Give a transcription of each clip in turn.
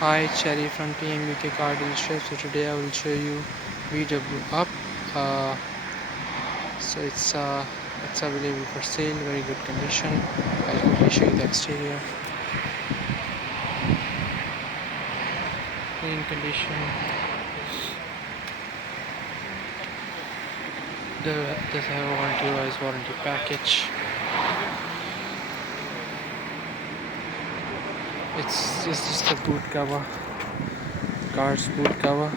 Hi, Cherry from TM UK Car Dealership. So today I will show you VW Up. Uh, so it's available for sale, very good condition. I'll quickly show you the exterior, clean condition. Does have a warranty package. It's just the boot cover, car's boot cover.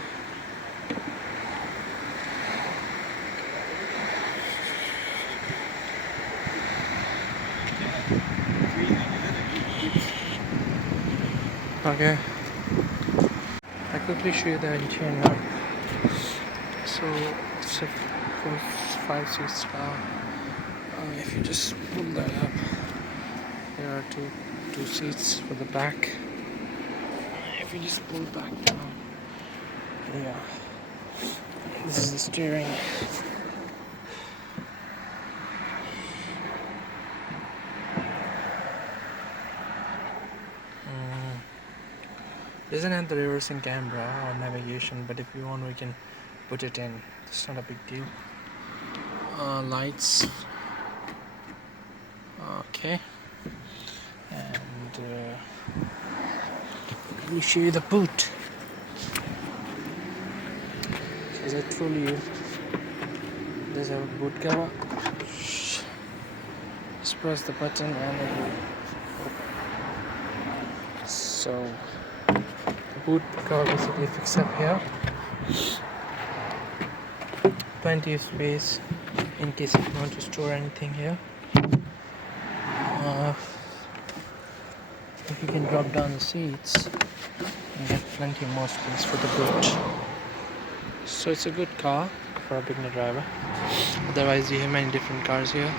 Okay, I quickly show you the interior. So it's a 5-seat car. If you just pull that up, there are two seats for the back. If you just pull back down, yeah, this is the steering. Doesn't have the reversing camera or navigation, but if you want, we can put it in. It's not a big deal. Lights. Okay. And let me show you the boot. So as I told you, there's a boot cover. Just press the button and it will open. So the boot cover basically fixed up here. Plenty of space in case if you want to store anything here. If you can drop down the seats and get plenty more space for the boot. So it's a good car for a beginner driver. Otherwise you have many different cars here.